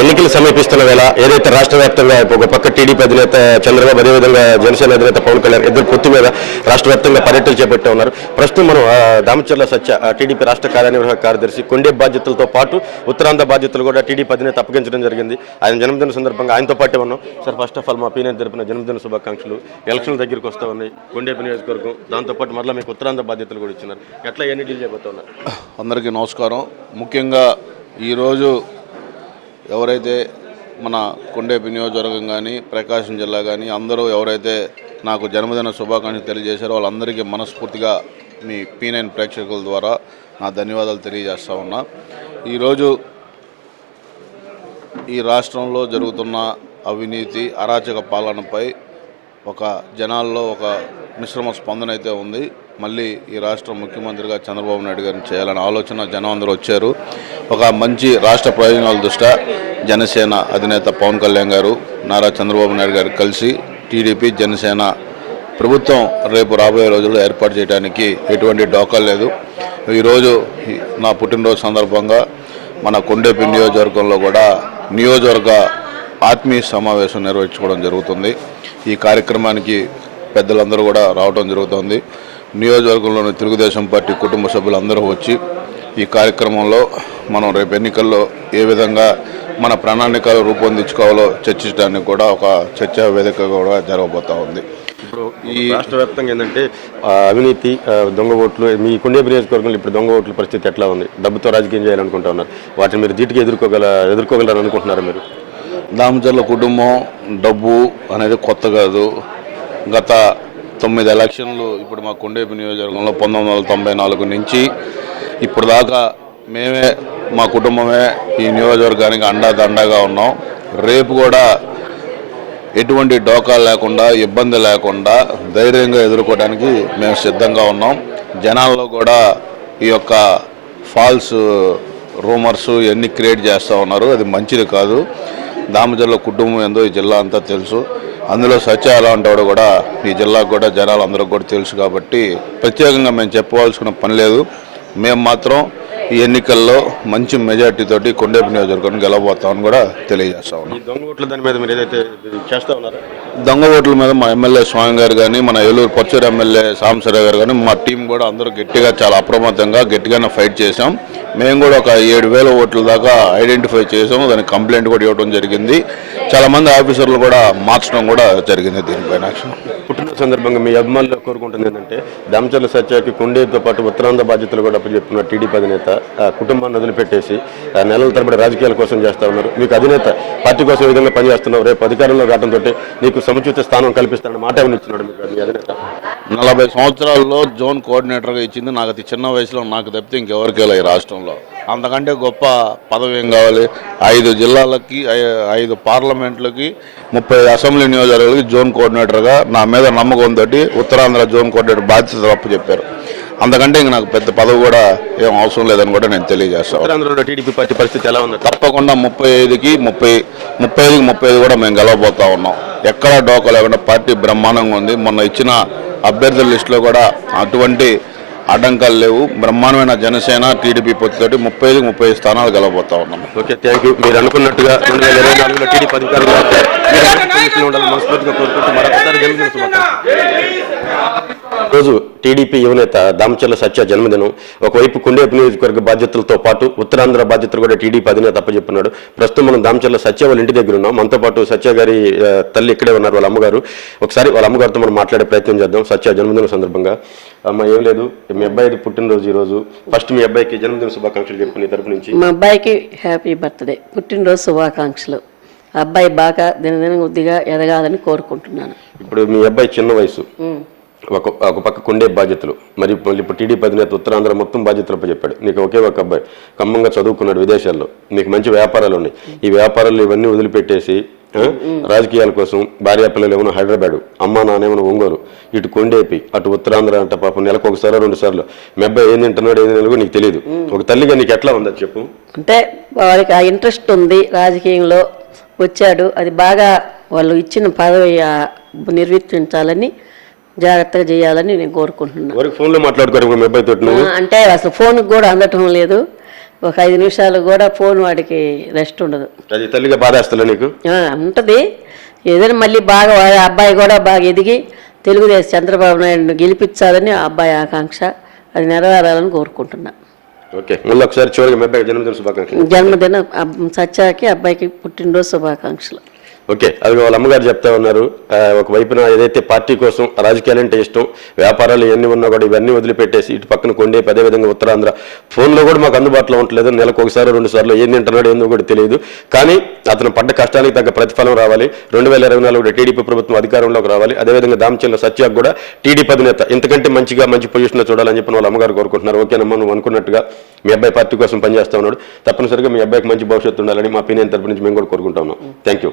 ఎన్నికలు సమీపిస్తున్న వేళ ఏదైతే రాష్ట్ర వ్యాప్తంగా ఒక పక్క టీడీపీ అధినేత చంద్రబాబు అదేవిధంగా జనసేన అధినేత పవన్ కళ్యాణ్ ఇద్దరు పొత్తు మీద రాష్ట్ర వ్యాప్తంగా పర్యటన చేపట్టే ఉన్నారు. ప్రస్తుతం మనం దామచర్ల సత్య టీడీపీ రాష్ట్ర కార్యనిర్వాహక కార్యదర్శి కొండే బాధ్యతలతో పాటు ఉత్తరాంధ్ర బాధ్యతలు కూడా టీడీపీ అధినేత అప్పగించడం జరిగింది. ఆయన జన్మదిన సందర్భంగా ఆయనతో పాటే ఉన్నాం. సార్ ఫస్ట్ ఆఫ్ ఆల్ మా పీనర్ తరపున జన్మదిన శుభాకాంక్షలు. ఎలక్షన్ల దగ్గరికి వస్తూ ఉన్నాయి. కొండేపి నియోజకవర్గం దాంతోపాటు మరలా మీకు ఉత్తరాంధ్ర బాధ్యతలు కూడా ఇచ్చినారు. ఎట్లా ఎన్ని డీల్ చేయబోతున్నారు అందరికీ నమస్కారం. ముఖ్యంగా ఈరోజు ఎవరైతే మన కొండేపి నియోజకవర్గం కానీ ప్రకాశం జిల్లా కానీ అందరూ ఎవరైతే నాకు జన్మదిన శుభాకాంక్షలు తెలియజేశారో వాళ్ళందరికీ మనస్ఫూర్తిగా మీ పీ నైన్ ప్రేక్షకుల ద్వారా నా ధన్యవాదాలు తెలియజేస్తా ఉన్నా. ఈరోజు ఈ రాష్ట్రంలో జరుగుతున్న అవినీతి అరాచక పాలనపై ఒక జనాల్లో ఒక మిశ్రమ స్పందన అయితే ఉంది. మళ్ళీ ఈ రాష్ట్ర ముఖ్యమంత్రిగా చంద్రబాబు నాయుడు గారిని చేయాలనే ఆలోచన జనం అందరూ వచ్చారు. ఒక మంచి రాష్ట్ర ప్రయోజనాల దృష్ట్యా జనసేన అధినేత పవన్ కళ్యాణ్ గారు నారా చంద్రబాబు నాయుడు గారు కలిసి టీడీపీ జనసేన ప్రభుత్వం రేపు రాబోయే రోజుల్లో ఏర్పాటు చేయడానికి ఎటువంటి డోకా లేదు. ఈరోజు నా పుట్టినరోజు సందర్భంగా మన కొండేపి నియోజకవర్గంలో కూడా నియోజకవర్గ ఆత్మీయ సమావేశం నిర్వహించుకోవడం జరుగుతుంది. ఈ కార్యక్రమానికి పెద్దలందరూ కూడా రావడం జరుగుతుంది. నియోజకవర్గంలోని తెలుగుదేశం పార్టీ కుటుంబ సభ్యులందరూ వచ్చి ఈ కార్యక్రమంలో మనం రేపు ఎన్నికల్లో ఏ విధంగా మన ప్రణాళికలు రూపొందించుకోవాలో చర్చించడానికి కూడా ఒక చర్చా వేదిక కూడా జరగబోతా ఉంది. ఇప్పుడు ఈ రాష్ట్ర వ్యాప్తంగా ఏంటంటే అవినీతి దొంగ ఓట్లు మీ కుండే నియోజకవర్గంలో ఇప్పుడు దొంగ ఓట్ల పరిస్థితి ఎట్లా ఉంది? డబ్బుతో రాజకీయం చేయాలనుకుంటా ఉన్నారు. వాటిని మీరు ధీటుగా ఎదుర్కోగల ఎదుర్కోగలరు అనుకుంటున్నారు మీరు? దామచర్ల కుటుంబం డబ్బు అనేది కొత్త కాదు. గత తొమ్మిది ఎలక్షన్లు ఇప్పుడు మా కొండేపు నియోజకవర్గంలో పంతొమ్మిది వందల తొంభై నాలుగు నుంచి ఇప్పుడు దాకా మేమే మా కుటుంబమే ఈ నియోజకవర్గానికి అండాదండగా ఉన్నాం. రేపు కూడా ఎటువంటి డోకా లేకుండా ఇబ్బంది లేకుండా ధైర్యంగా ఎదుర్కోవడానికి మేము సిద్ధంగా ఉన్నాం. జనాల్లో కూడా ఈ యొక్క ఫాల్స్ రూమర్స్ ఇవన్నీ క్రియేట్ చేస్తూ ఉన్నారు. అది మంచిది కాదు. దామజల్ల కుటుంబం ఏందో ఈ జిల్లా అంతా తెలుసు. అందులో సత్య ఎలా ఉంటాడో కూడా ఈ జిల్లాకు కూడా జనాలు అందరికి కూడా తెలుసు కాబట్టి ప్రత్యేకంగా మేము చెప్పవలసిన పని లేదు. మేము మాత్రం ఈ ఎన్నికల్లో మంచి మెజార్టీ తోటి కొండేపు నియోజకవర్గం గెలవబోతామని కూడా తెలియజేస్తా ఉన్నాం. దొంగ ఓట్ల దాని మీద మీరు ఏదైతే చేస్తా ఉన్నారో? దొంగ ఓట్ల మీద మా ఎమ్మెల్యే స్వామి గారు కానీ మన ఏలూరు పచ్చూరు ఎమ్మెల్యే సాంబశివరావు గారు కానీ మా టీం కూడా అందరూ గట్టిగా చాలా అప్రమత్తంగా గట్టిగానే ఫైట్ చేసాం మేము కూడా ఒక ఏడు వేల ఓట్ల దాకా ఐడెంటిఫై చేసాం దానికి కంప్లైంట్ కూడా ఇవ్వడం జరిగింది. చాలా మంది ఆఫీసర్లు కూడా మార్చడం కూడా జరిగింది దీనిపైన పుట్టినరోజు సందర్భంగా మీ అభిమానులు కోరుకుంటుంది ఏంటంటే దామచర్ల సత్యకి కొండేతో పాటు ఉత్తరాంధ్ర బాధ్యతలు కూడా అప్పచెప్తున్న టీడీపీ అధినేత కుటుంబాన్ని వదిలిపెట్టేసి నెలల తరబడి రాజకీయాల కోసం చేస్తా ఉన్నారు. మీకు అధినేత పార్టీ కోసం ఈ విధంగా పనిచేస్తున్నారు రేపు అధికారంలో రావడంతో నీకు సముచిత స్థానం కల్పిస్తానని మాట ఏమని ఇచ్చినాడు మీకు మీ అధినేత? నలభై సంవత్సరాల్లో జోన్ కోఆర్డినేటర్గా ఇచ్చింది నాకు అతి చిన్న వయసులో నాకు తప్పితే ఇంకెవరికి ఈ రాష్ట్రంలో. అంతకంటే గొప్ప పదవి ఏం కావాలి? ఐదు జిల్లాలకి ఐదు పార్లమెంట్లకి ముప్పై అసెంబ్లీ నియోజకవర్గాలకి జోన్ కోఆర్డినేటర్గా నా మీద నమ్మకంతో ఉత్తరాంధ్ర జోన్ కోఆర్డినేటర్ బాధ్యత తప్పు చెప్పారు అంతకంటే ఇంక నాకు పెద్ద పదవి కూడా ఏం అవసరం లేదని కూడా నేను తెలియజేస్తాను ఉత్తరాంధ్రలో టీడీపీ పార్టీ పరిస్థితి ఎలా ఉంది? తప్పకుండా ముప్పై ఐదుకి ముప్పై ముప్పై ఐదుకి ముప్పై ఐదు కూడా మేము గెలవబోతా ఉన్నాం. ఎక్కడా డోకా లేకుండా పార్టీ బ్రహ్మాండంగా ఉంది. మొన్న ఇచ్చిన అభ్యర్థుల లిస్టులో కూడా అటువంటి అడ్డంకాలు లేవు. బ్రహ్మాండమైన జనసేన టీడీపీ పొత్తుతోటి ముప్పై ఐదు ముప్పై ఐదు స్థానాలు గెలవబోతా ఉన్నాం. ఓకే థ్యాంక్ యూ మీరు అనుకున్నట్టుగా రెండు వేల ఇరవై నాలుగులో టీడీపీ అధికారులు వస్తే ఉండాలని మనస్ఫూర్తిగా కోరుకుంటూ రోజు టీడీపీ యువనేత దామచర్ల సత్య జన్మదినం. ఒకవైపు కొండేపు నియోజకవర్గ బాధ్యతలతో పాటు ఉత్తరాంధ్ర బాధ్యతలు కూడా టీడీపీ అధినేత అప్పచెప్పున్నాడు. ప్రస్తుతం మనం దామచర్ల సత్య వాళ్ళ ఇంటి దగ్గర ఉన్నాం. మనతో పాటు సత్య గారి తల్లి ఇక్కడే ఉన్నారు వాళ్ళ అమ్మగారు. ఒకసారి వాళ్ళ అమ్మగారితో మనం మాట్లాడే ప్రయత్నం చేద్దాం సత్య జన్మదిన సందర్భంగా. అమ్మ ఏం లేదు. మీ అబ్బాయిది పుట్టినరోజు ఈ రోజు ఫస్ట్ మీ అబ్బాయికి జన్మదిన శుభాకాంక్షలు చెప్పు నీ తరపు నుంచి. మా అబ్బాయికి హ్యాపీ బర్త్డే. పుట్టినరోజు శుభాకాంక్షలు. అబ్బాయి బాగా దినదిన వృద్ధిగా ఎదగాలని కోరుకుంటున్నాను. ఇప్పుడు మీ అబ్బాయి చిన్న వయసు. ఒక ఒక పక్క కొండే బాధ్యతలు. మరి మళ్ళీ ఇప్పుడు టీడీపీ అధినేత ఉత్తరాంధ్ర మొత్తం బాధ్యతలు చెప్పాడు. నీకు ఒకే ఒక అబ్బాయి ఖమ్మంగా చదువుకున్నాడు విదేశాల్లో. నీకు మంచి వ్యాపారాలు ఉన్నాయి. ఈ వ్యాపారాలు ఇవన్నీ వదిలిపెట్టేసి రాజకీయాల కోసం భార్య పిల్లలు ఏమైనా హైదరాబాద్ అమ్మ నాన్నేమైనా ఒంగోలు ఇటు కొండేపి అటు ఉత్తరాంధ్ర అంటే పాపం నెలకు ఒకసారి రెండు సార్లు. మీ అబ్బాయి ఏం తింటున్నాడు ఏం తిన్నాడు నీకు తెలియదు. ఒక తల్లిగా నీకు ఎట్లా ఉందా చెప్పు. అంటే వారికి ఆ ఇంట్రెస్ట్ ఉంది రాజకీయంలో. వచ్చాడు. అది బాగా వాళ్ళు ఇచ్చిన పదవి నిర్వర్తించాలని జాగ్రత్తగా చేయాలని నేను కోరుకుంటున్నాను ఫోన్లో మాట్లాడుకోరు అంటే అసలు ఫోన్కి కూడా అందటం లేదు. ఒక ఐదు నిమిషాలు కూడా ఫోన్ వాడికి రెస్ట్ ఉండదు. అది తల్లిగా బాధేస్తలే నీకు? ఆ, ఉంటది. ఏదైనా మళ్ళీ బాగా అబ్బాయి కూడా బాగా ఎదిగి తెలుగుదేశం చంద్రబాబు నాయుడును గెలిపించాలని ఆ అబ్బాయి ఆకాంక్ష. అది నెరవేరాలని కోరుకుంటున్నా. ఓకే. మళ్ళీ ఒకసారి చివరికి మీ అబ్బాయి జన్మదిన శుభాకాంక్షలు. జన్మదిన అబ్- సత్యాకి అబ్బాయికి పుట్టినరోజు శుభాకాంక్షలు. ఓకే అది వాళ్ళ అమ్మగారు చెప్తా ఉన్నారు. ఆ, ఒక వైపున ఏదైతే పార్టీ కోసం రాజకీయాలంటే ఇష్టం వ్యాపారాలు ఇవన్నీ ఉన్నా కూడా ఇవన్నీ వదిలిపెట్టేసి ఇటు పక్కన కొండే అదేవిధంగా ఉత్తరాంధ్ర ఫోన్లో కూడా మాకు అందుబాటులో ఉండలేదు నెలకు ఒకసారి రెండు సార్లు ఏం తింటున్నాడు ఏందో కూడా తెలియదు. కానీ అతను పడ్డ కష్టానికి తగ్గ ప్రతిఫలం రావాలి. రెండు వేల ఇరవై నాలుగు టీడీపీ ప్రభుత్వం అధికారంలోకి రావాలి. అదేవిధంగా దామచల్ల సత్యాకు కూడా టీడీపీ అధినేత. ఇంతకంటే మంచిగా మంచి పొజిషన్లో చూడాలని చెప్పి వాళ్ళ అమ్మగారు కోరుకుంటున్నారు. ఓకేనమ్మా నువ్వు అనుకున్నట్టుగా మీ అబ్బాయి పార్టీ కోసం పనిచేస్తా ఉన్నాడు. తప్పనిసరిగా మీ అబ్బాయికి మంచి భవిష్యత్తు ఉండాలని మా పీనియన్ తరపు నుంచి మేము కూడా కోరుకుంటా ఉన్నాం. థ్యాంక్ యూ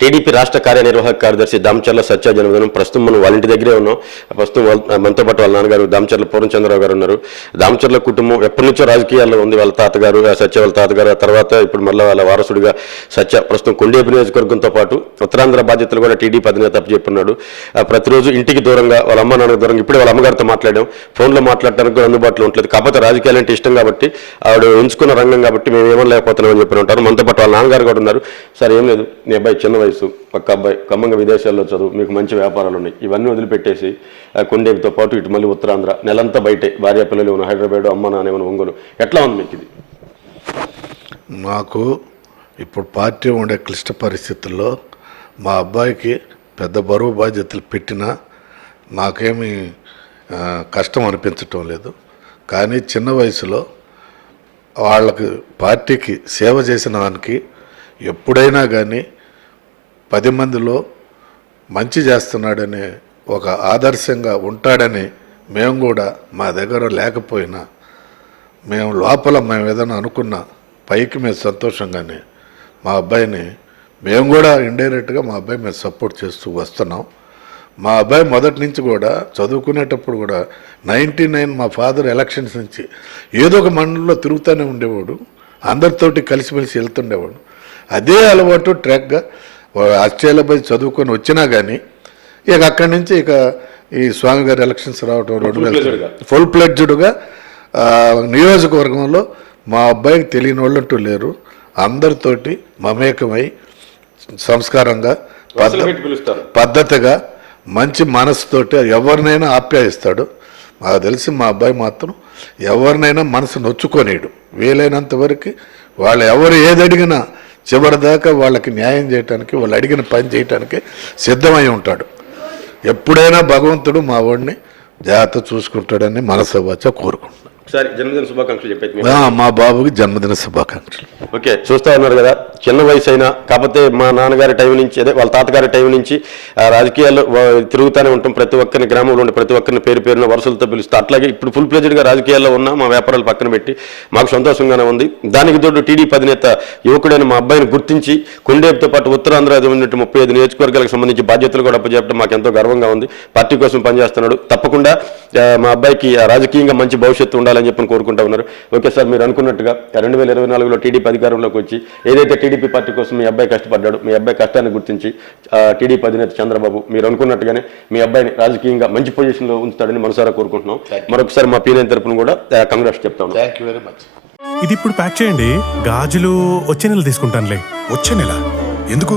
టీడీపీ రాష్ట్ర కార్యనిర్వాహక కార్యదర్శి దామచర్ల సత్య జన్మదినం ప్రస్తుతం మనం వాళ్ళ ఇంటి దగ్గరే ఉన్నాం. ప్రస్తుతం వాళ్ళ- మనతో పాటు వాళ్ళ నాన్నగారు దామచర్ల పూర్ణచంద్రరావు గారు ఉన్నారు. దామచర్ల కుటుంబం ఎప్పటి నుంచో రాజకీయాల్లో ఉంది. వాళ్ళ తాతగారు ఆ సత్య వాళ్ళ తాతగారు ఆ తర్వాత ఇప్పుడు మళ్ళీ వాళ్ళ వారసుడిగా సత్య ప్రస్తుతం కొండేపు నియోజకవర్గంతో పాటు ఉత్తరాంధ్ర బాధ్యతలు కూడా టీడీపీ అధినేత చెప్పున్నాడు. ప్రతిరోజు ఇంటికి దూరంగా వాళ్ళ అమ్మ నాన్న దూరంగా ఇప్పుడే వాళ్ళ అమ్మగారితో మాట్లాడాం. ఫోన్లో మాట్లాడటానికి కూడా అందుబాటులో ఉంటుంది కాకపోతే రాజకీయాలు అంటే ఇష్టం కాబట్టి ఆవిడ ఎంచుకున్న రంగం కాబట్టి మేము ఏమనలేకపోతున్నామని చెప్పి ఉంటారు. మనతో పాటు వాళ్ళ నాన్నగారు కూడా ఉన్నారు. సార్ ఏం లేదు. మీ అబ్బాయి చిన్న వయసు ఒక అబ్బాయి ఖమ్మంగా విదేశాల్లో చదువు మీకు మంచి వ్యాపారాలు ఉన్నాయి. ఇవన్నీ వదిలిపెట్టేసి ఆ, పాటు ఇటు మళ్ళీ ఉత్తరాంధ్ర నెలంతా బయటే భార్య పిల్లలు ఉన్న హైదరాబాద్ అమ్మ నాన్న ఏమైనా ఒంగోలు. ఎట్లా ఉంది మీకు ఇది? నాకు ఇప్పుడు పార్టీ ఉండే క్లిష్ట పరిస్థితుల్లో మా అబ్బాయికి పెద్ద బరువు బాధ్యతలు పెట్టినా నాకేమీ కష్టం అనిపించటం లేదు. కానీ చిన్న వయసులో వాళ్ళకి పార్టీకి సేవ చేసిన దానికి ఎప్పుడైనా కానీ పది మందిలో మంచి చేస్తున్నాడని ఒక ఆదర్శంగా ఉంటాడని మేము కూడా మా దగ్గర లేకపోయినా మేము లోపల మేము ఏదైనా అనుకున్నా పైకి మేము సంతోషంగానే మా అబ్బాయిని మేము కూడా ఇండైరెక్ట్గా మా అబ్బాయి మేము సపోర్ట్ చేస్తూ వస్తున్నాం. మా అబ్బాయి మొదటి నుంచి కూడా చదువుకునేటప్పుడు కూడా నైంటీ నైన్ మా ఫాదర్ ఎలక్షన్స్ నుంచి ఏదో ఒక మండలంలో తిరుగుతూనే ఉండేవాడు. అందరితోటి కలిసిమెలిసి వెళ్తుండేవాడు. అదే అలవాటు ట్రాక్గా ఆస్ట్రేలియా పోయి చదువుకొని వచ్చినా కానీ ఇక అక్కడి నుంచి ఇక ఈ స్వామి గారి ఎలక్షన్స్ రావడం రెండు వేల ఫుల్ ప్లెడ్జ్డ్గా నియోజకవర్గంలో మా అబ్బాయికి తెలియని వాళ్ళు అంటూ లేరు. అందరితోటి మమేకమై సంస్కారంగా పద్ధతిగా మంచి మనసుతోటి ఎవరినైనా ఆప్యాయిస్తాడు. మాకు తెలిసి మా అబ్బాయి మాత్రం ఎవరినైనా మనసు నొచ్చుకోనేడు వీలైనంత వరకు వాళ్ళు ఎవరు ఏది అడిగినా చివరిదాకా వాళ్ళకి న్యాయం చేయటానికి వాళ్ళు అడిగిన పని చేయటానికి సిద్ధమై ఉంటాడు. ఎప్పుడైనా భగవంతుడు మా వాడిని జాగ్రత్త చూసుకుంటాడని మనసు వచ్చా కోరుకుంటున్నాను. ఒకసారి జన్మదిన శుభాకాంక్షలు చెప్పేది మీ బాబుకి జన్మదిన శుభాకాంక్షలు. ఓకే చూస్తా ఉన్నారు కదా చిన్న వయసు అయినా కాకపోతే మా నాన్నగారి టైం నుంచి అదే వాళ్ళ తాతగారి టైం నుంచి వా- తిరుగుతూనే ఉంటాం. ప్రతి ఒక్కరిని గ్రామంలో ఉండే ప్రతి ఒక్కరిని పేరు పేరున వరుసలతో పిలుస్తూ. అట్లాగే ఇప్పుడు ఫుల్గా రాజకీయాల్లో ఉన్నా మా వ్యాపారాలు పక్కన పెట్టి మాకు సంతోషంగానే ఉంది. దానికి తోడు టీడీపీ అధినేత యువకుడైన మా అబ్బాయిని గుర్తించి కొండేపుతో పాటు ఉత్తరాంధ్ర ఉన్నట్టు ముప్పై ఐదు నియోజకవర్గాలకు సంబంధించి బాధ్యతలు కూడా అప్పచెప్పడం మాకు ఎంతో గర్వంగా ఉంది. పార్టీ కోసం పనిచేస్తున్నాడు. తప్పకుండా మా అబ్బాయికి ఆ, రాజకీయంగా మంచి భవిష్యత్తు ఉండాలని చెప్పి కోరుకుంటా ఉన్నారు. ఓకే సార్ మీరు అనుకున్నట్టుగా రెండు వేల ఇరవై నాలుగులో టీడీపీ అధికారంలోకి వచ్చి ఏదైతే టీడీపీ పార్టీ కోసం మీ అబ్బాయి కష్టపడ్డాడు మీ అబ్బాయి కష్టాన్ని గుర్తించి టీడీపీ అధినేత చంద్రబాబు మీరు అనుకున్నట్టుగానే మీ అబ్బాయిని రాజకీయంగా మంచి పొజిషన్లో ఉంచుతాడని మనసారా కోరుకుంటున్నాం. మరొకసారి మా పీనైన తరపున కూడా కంగ్రాట్స్ చెప్తా ఉన్నాం. థ్యాంక్ యూ వెరీ మచ్ ఇది ఇప్పుడు ప్యాక్ చేయండి. గాజులు వచ్చే నెల తీసుకుంటానులే. వచ్చే నెల? ఎందుకు?